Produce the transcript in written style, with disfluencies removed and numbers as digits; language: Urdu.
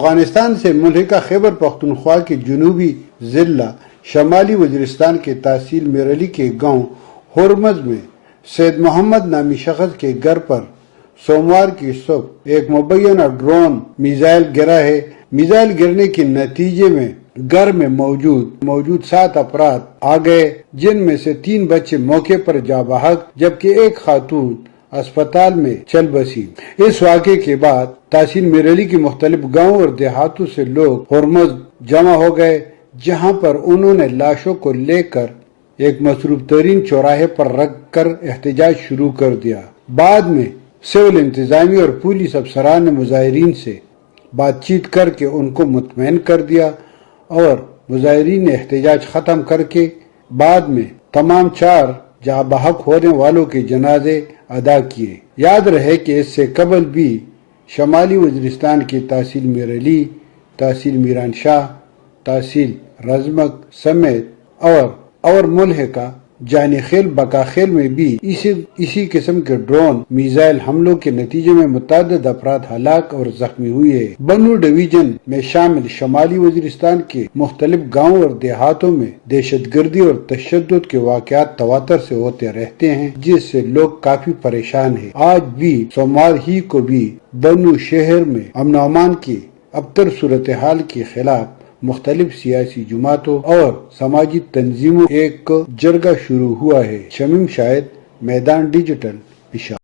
افغانستان سے ملحقہ خیبر پختونخوا کے جنوبی ضلع شمالی وزیرستان کے تحصیل میرعلی کے گاؤں ہورمز میں سید محمد نامی شخص کے گھر پر سوموار کی صبح ایک مبینہ ڈرون میزائل گرا ہے۔ میزائل گرنے کے نتیجے میں گھر میں موجود 7 افراد آ گئے، جن میں سے 3 بچے موقع پر جاں بحق جبکہ ایک خاتون اسپتال میں چل بسی۔ اس واقعے کے بعد تحصیل میرعلی کے مختلف گاؤں اور دیہاتوں سے لوگ ہورمز جمع ہو گئے، جہاں پر انہوں نے لاشوں کو لے کر ایک مصروف ترین چوراہے پر رکھ کر احتجاج شروع کر دیا۔ بعد میں سول انتظامیہ اور پولیس افسران نے مظاہرین سے بات چیت کر کے ان کو مطمئن کر دیا اور مظاہرین نے احتجاج ختم کر کے بعد میں تمام 4 جاں بحق ہونے والوں کے جنازے ادا کیے۔ یاد رہے کہ اس سے قبل بھی شمالی وزیرستان کی تحصیل میرعلی، تحصیل میران شاہ، تحصیل رزمک سمیت اور ملحقہ جانی خیل بکا خیل میں بھی اسی قسم کے ڈرون میزائل حملوں کے نتیجے میں متعدد افراد ہلاک اور زخمی ہوئے ہیں۔ بنو ڈویژن میں شامل شمالی وزیرستان کے مختلف گاؤں اور دیہاتوں میں دہشت گردی اور تشدد کے واقعات تواتر سے ہوتے رہتے ہیں، جس سے لوگ کافی پریشان ہیں۔ آج بھی سوموار ہی کو بھی بنو شہر میں امن و امان کی ابتر صورتحال کے خلاف مختلف سیاسی جماعتوں اور سماجی تنظیموں ایک جرگہ شروع ہوا ہے۔ شمیم شاہد، میدان ڈیجیٹل، پشاور۔